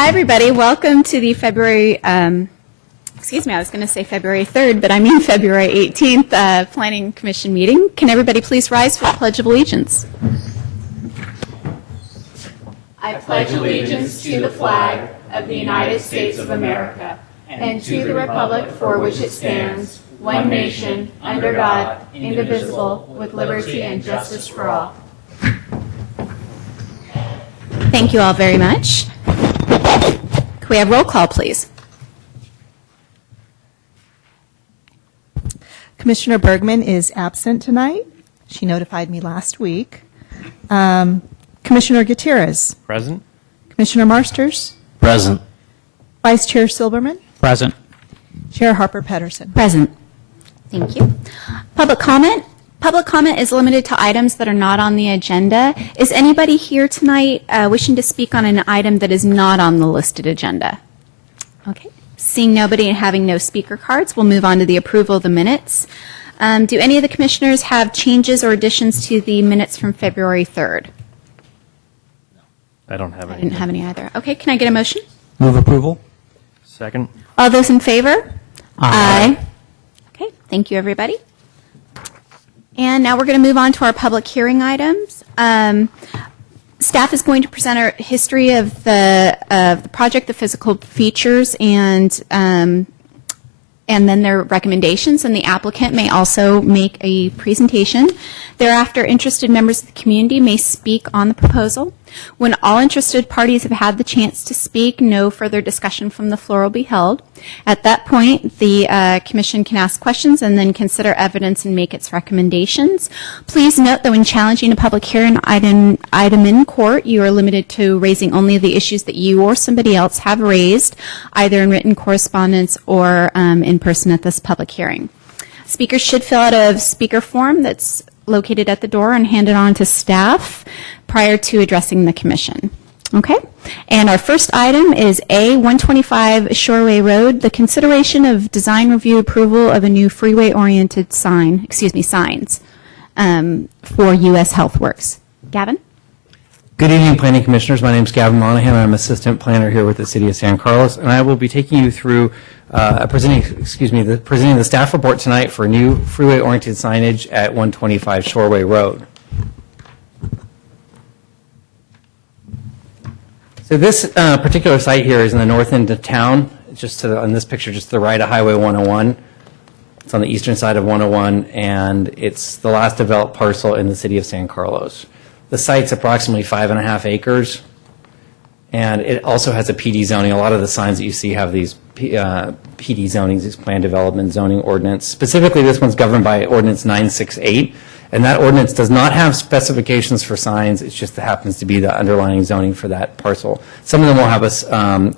Hi, everybody. Welcome to the February, excuse me, I was going to say February 3rd, but I mean February 18th Planning Commission meeting. Can everybody please rise for the Pledge of Allegiance? I pledge allegiance to the flag of the United States of America and to the republic for which it stands, one nation, under God, indivisible, with liberty and justice for all. Thank you all very much. Can we have roll call, please? Commissioner Bergman is absent tonight. She notified me last week. Commissioner Gutierrez. Present. Commissioner Marsters. Present. Vice Chair Silberman. Present. Chair Harper Pedersen. Present. Thank you. Public comment. Public comment is limited to items that are not on the agenda. Is anybody here tonight wishing to speak on an item that is not on the listed agenda? Okay. Seeing nobody and having no speaker cards, we'll move on to the approval of the minutes. Do any of the commissioners have changes or additions to the minutes from February 3rd? I don't have I any. didn't have any either. Okay, can I get a motion? Move approval. Second. All those in favor? Aye. Okay, thank you, everybody. And now we're going to move on to our public hearing items. Staff is going to present our history of the project, the physical features, and then their recommendations, and the applicant may also make a presentation. Thereafter, interested members of the community may speak on the proposal. When all interested parties have had the chance to speak, no further discussion from the floor will be held. At that point, the commission can ask questions and then consider evidence and make its recommendations. Please note that when challenging a public hearing item in court, you are limited to raising only the issues that you or somebody else have raised, either in written correspondence or in person at this public hearing. Speakers should fill out a speaker form that's located at the door and hand it on to staff prior to addressing the commission. Okay? And our first item is A125 Shoreway Road, the consideration of design review approval of a new freeway-oriented signs for U.S. HealthWorks. Gavin? Good evening, Planning Commissioners. My name is Gavin Monahan. I'm Assistant Planner here with the City of San Carlos, and I will be taking you through presenting the staff report tonight for new freeway-oriented signage at 125 Shoreway Road. So this particular site here is in the north end of town, just on this picture, just to the right of Highway 101. It's on the eastern side of 101, and it's the last developed parcel in the City of San Carlos. The site's approximately 5.5 acres, and it also has a PD zoning. A lot of the signs that you see have these PD zonings, these plan development zoning ordinance. Specifically, this one's governed by Ordinance 968, and that ordinance does not have specifications for signs. It just happens to be the underlying zoning for that parcel. Some of them will have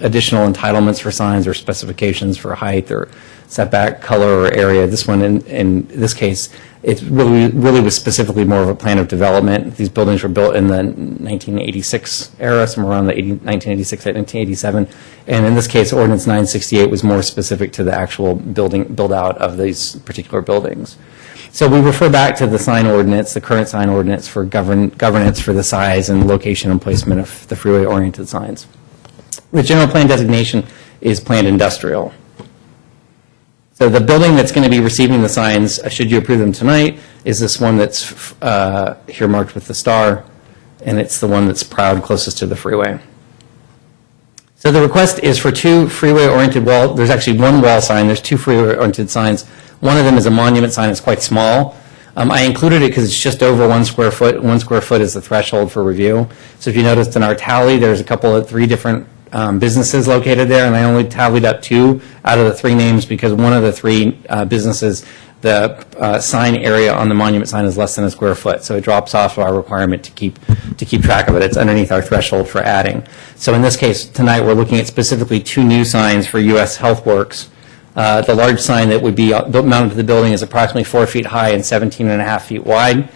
additional entitlements for signs or specifications for height or setback, color, or area. This one, in this case, it really was specifically more of a plan of development. These buildings were built in the 1986 era, somewhere around the 1986 to 1987. And in this case, Ordinance 968 was more specific to the actual build out of these particular buildings. So we refer back to the sign ordinance, the current sign ordinance for governance for the size and location and placement of the freeway-oriented signs. The general plan designation is planned industrial. So the building that's going to be receiving the signs, should you approve them tonight, is this one that's here marked with the star, and it's the one that's proud closest to the freeway. So the request is for two freeway-oriented there's actually one wall sign, there's two freeway-oriented signs. One of them is a monument sign, it's quite small. I included it because it's just over 1 square foot. 1 square foot is the threshold for review. So if you noticed in our tally, there's three different businesses located there, and I only tallied up 2 out of the 3 names because one of the 3 businesses, the sign area on the monument sign is less than 1 square foot, so it drops off our requirement to keep track of it. It's underneath our threshold for adding. So in this case tonight, we're looking at specifically 2 new signs for U.S. HealthWorks. The large sign that would be mounted to the building is approximately 4 feet high and 17.5 feet wide.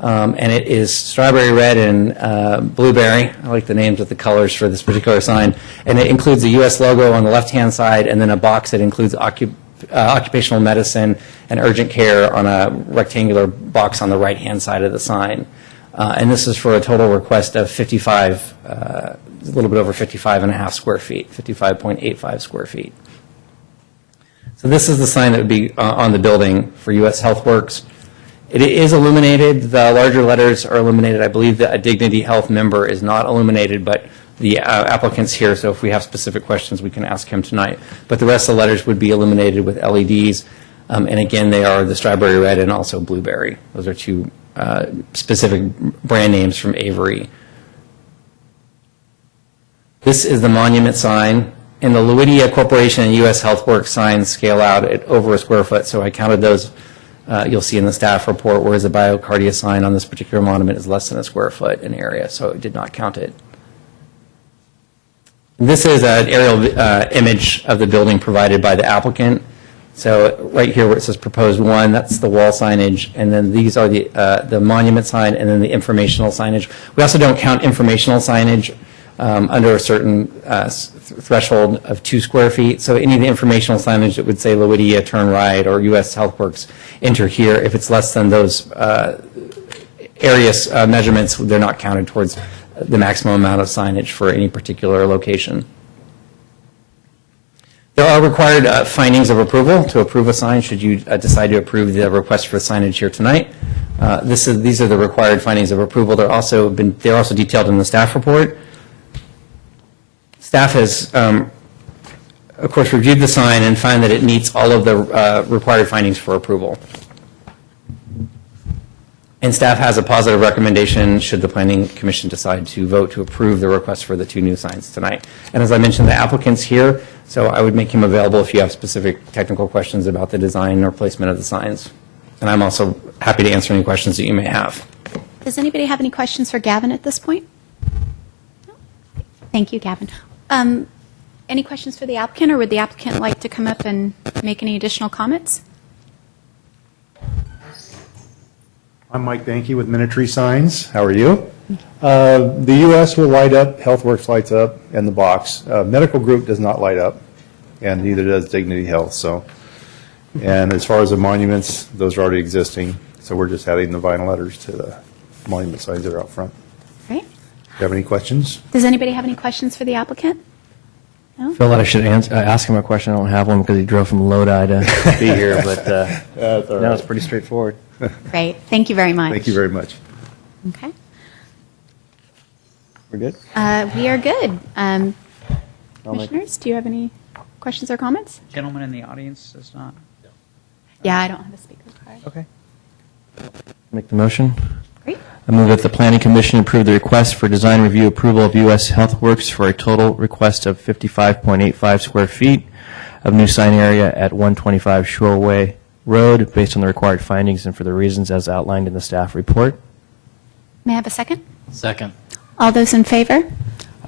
And it is strawberry red and blueberry. I like the names of the colors for this particular sign. And it includes the U.S. logo on the left-hand side and then a box that includes occupational medicine and urgent care on a rectangular box on the right-hand side of the sign. And this is for a total request of $55,000. a little bit over 55.5 square feet, 55.85 square feet. So this is the sign that would be on the building for U.S. HealthWorks. It is illuminated. The larger letters are illuminated. I believe that a Dignity Health member is not illuminated, but the applicant's here, so if we have specific questions, we can ask him tonight. But the rest of the letters would be illuminated with LEDs. And again, they are the Strawberry Red and also Blueberry. Those are two specific brand names from Avery. This is the monument sign. And the Luidia Corporation and U.S. HealthWorks signs scale out at over a square foot, so I counted those. You'll see in the staff report, whereas the BioCardia sign on this particular monument is less than a square foot in area, so it did not count it. This is an aerial image of the building provided by the applicant. So right here where it says proposed 1, that's the wall signage, and then these are the monument sign and then the informational signage. We also don't count informational signage under a certain threshold of 2 square feet. So any of the informational signage that would say Luidia turn right or U.S. HealthWorks enter here, if it's less than those area measurements, they're not counted towards the maximum amount of signage for any particular location. There are required findings of approval to approve a sign should you decide to approve the request for signage here tonight. These are the required findings of approval. They're also detailed in the staff report. Staff has, of course, reviewed the sign and found that it meets all of the required findings for approval. And staff has a positive recommendation should the Planning Commission decide to vote to approve the request for the 2 new signs tonight. And as I mentioned, the applicant's here, so I would make him available if you have specific technical questions about the design or placement of the signs. And I'm also happy to answer any questions that you may have. Does anybody have any questions for Gavin at this point? No? Thank you, Gavin. Any questions for the applicant, or would the applicant like to come up and make any additional comments? I'm Mike Danke with Minitree Signs. How are you? The U.S. will light up, HealthWorks lights up, and the box. Medical Group does not light up, and neither does Dignity Health. So, and as far as the monuments, those are already existing. So we're just adding the vinyl letters to the monument signs that are out front. Great. Do you have any questions? Does anybody have any questions for the applicant? No? Phil, I should ask him a question. I don't have one because he drove from Lodi to be here, but That's all no, right. it's pretty straightforward. Great. Thank you very much. Thank you very much. Okay. We're good? We are good. I'll make- Commissioners, do you have any questions or comments? Gentleman in the audience does not. Yeah, I don't have a speaker card. Okay. Make the motion. Great. I move that the Planning Commission approve the request for design review approval of U.S. HealthWorks for a total request of 55.85 square feet of new sign area at 125 Shoreway Road based on the required findings and for the reasons as outlined in the staff report. May I have a second? Second. All those in favor?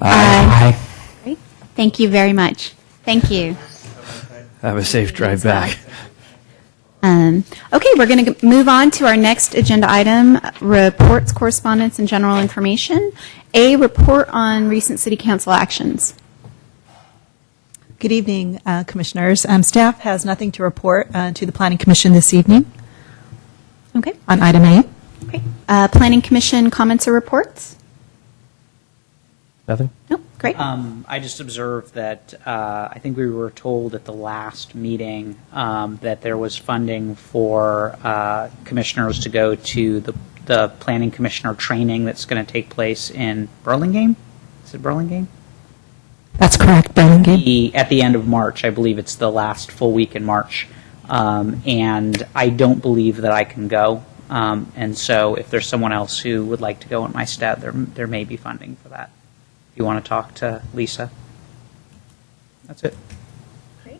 Aye. Great. Thank you very much. Thank you. Have a safe drive back. Okay, we're going to move on to our next agenda item, reports, correspondence, and general information. A, report on recent city council actions. Good evening, Commissioners. Staff has nothing to report to the Planning Commission this evening Okay. on item A. Okay. Planning Commission comments or reports? Nothing? No. Great. I just observed that I think we were told at the last meeting that there was funding for commissioners to go to the planning commissioner training that's going to take place in Burlingame. Is it Burlingame? That's correct, Burlingame. At the end of March. I believe it's the last full week in March. And I don't believe that I can go. And so if there's someone else who would like to go in my stead, there may be funding for that. If you want to talk to Lisa. That's it. Great.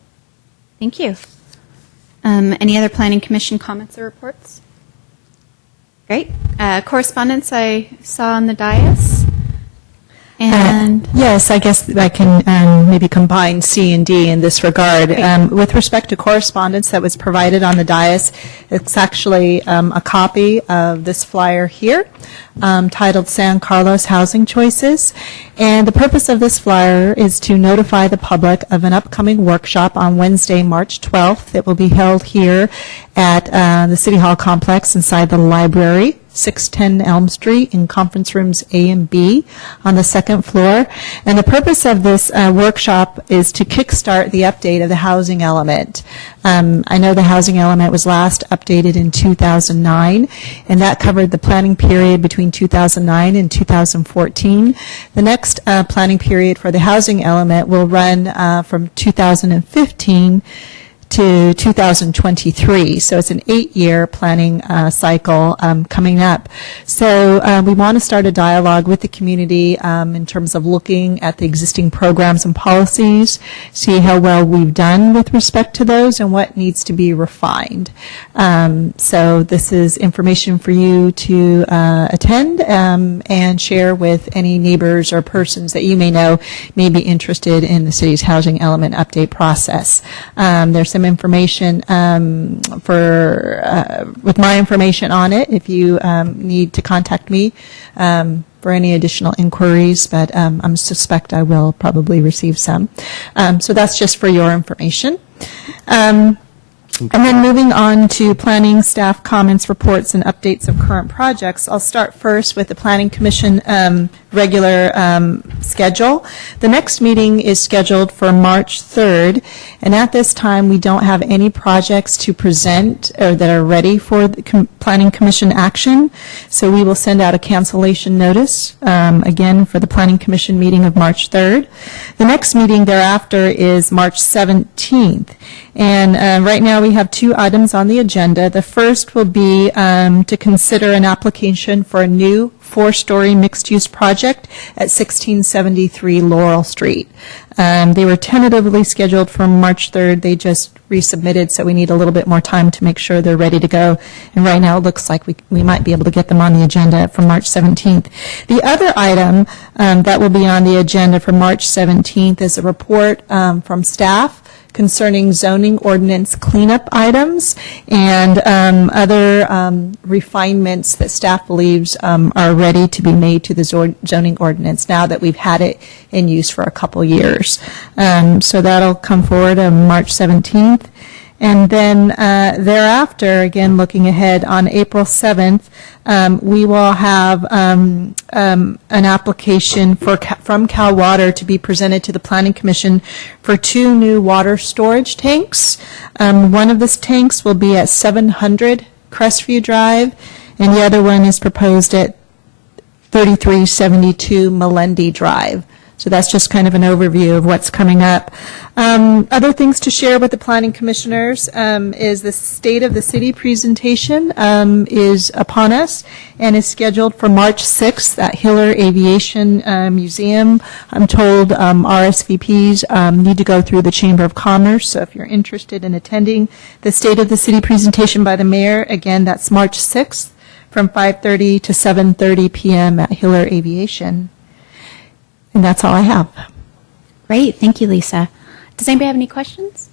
Thank you. Any other Planning Commission comments or reports? Great. Correspondence I saw on the dais. And Yes, I guess I can maybe combine C and D in this regard. With respect to correspondence that was provided on the dais, it's actually a copy of this flyer here titled San Carlos Housing Choices. And the purpose of this flyer is to notify the public of an upcoming workshop on Wednesday, March 12th that will be held here at the City Hall complex inside the library, 610 Elm Street in conference rooms A and B on the second floor. And the purpose of this workshop is to kickstart the update of the housing element. I know the housing element was last updated in 2009, and that covered the planning period between 2009 and 2014. The next planning period for the housing element will run from 2015 to 2023. So it's an 8-year planning cycle coming up. So we want to start a dialogue with the community in terms of looking at the existing programs and policies, see how well we've done with respect to those and what needs to be refined. So this is information for you to attend and share with any neighbors or persons that you may know may be interested in the city's housing element update process. There's some information with my information on it if you need to contact me for any additional inquiries, but I suspect I will probably receive some. So that's just for your information. And then moving on to planning staff comments, reports, and updates of current projects. I'll start first with the Planning Commission regular schedule. The next meeting is scheduled for March 3rd, and at this time we don't have any projects to present or that are ready for the Planning Commission action. So we will send out a cancellation notice again for the Planning Commission meeting of March 3rd. The next meeting thereafter is March 17th. And right now we have 2 items on the agenda. The first will be to consider an application for a new 4-story mixed-use project at 1673 Laurel Street. They were tentatively scheduled for March 3rd. They just resubmitted, so we need a little bit more time to make sure they're ready to go. And right now it looks like we might be able to get them on the agenda for March 17th. The other item that will be on the agenda for March 17th is a report from staff concerning zoning ordinance cleanup items and other refinements that staff believes are ready to be made to the zoning ordinance now that we've had it in use for a couple years. So that'll come forward on March 17th. And then thereafter, again, looking ahead, on April 7th, we will have an application from Cal Water to be presented to the Planning Commission for 2 new water storage tanks. One of those tanks will be at 700 Crestview Drive, and the other one is proposed at 3372 Melendi Drive. So that's just kind of an overview of what's coming up. Other things to share with the planning commissioners is the State of the City presentation is upon us and is scheduled for March 6th at Hiller Aviation Museum. I'm told RSVPs need to go through the Chamber of Commerce, so if you're interested in attending the State of the City presentation by the mayor, again, that's March 6th from 5:30 to 7:30 p.m. at Hiller Aviation. And that's all I have. Great. Thank you, Lisa. Does anybody have any questions?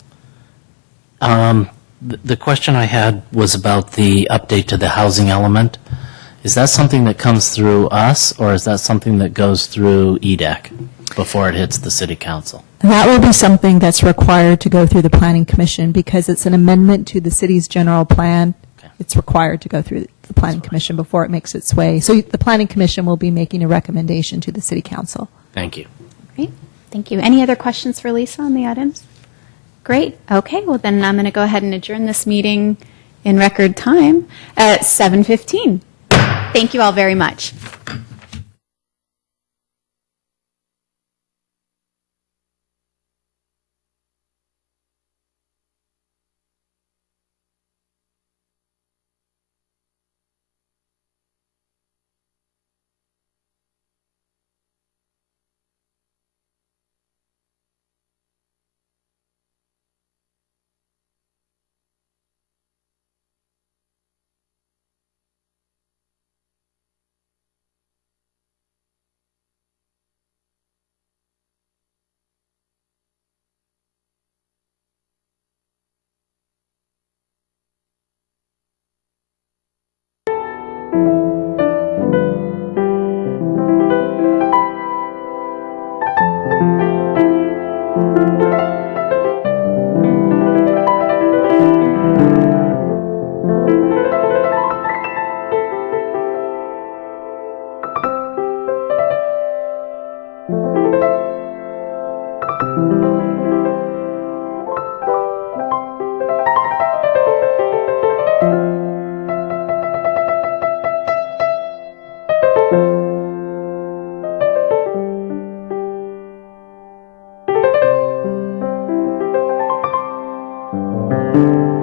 The question I had was about the update to the housing element. Is that something that comes through us, or is that something that goes through EDEC before it hits the city council? That will be something that's required to go through the Planning Commission because it's an amendment to the city's general plan. Okay. It's required to go through the Planning Commission before it makes its way. So the Planning Commission will be making a recommendation to the City Council. Thank you. Great. Thank you. Any other questions for Lisa on the items? Great. Okay. Well, then I'm going to go ahead and adjourn this meeting in record time at 7:15. Thank you all very much. you.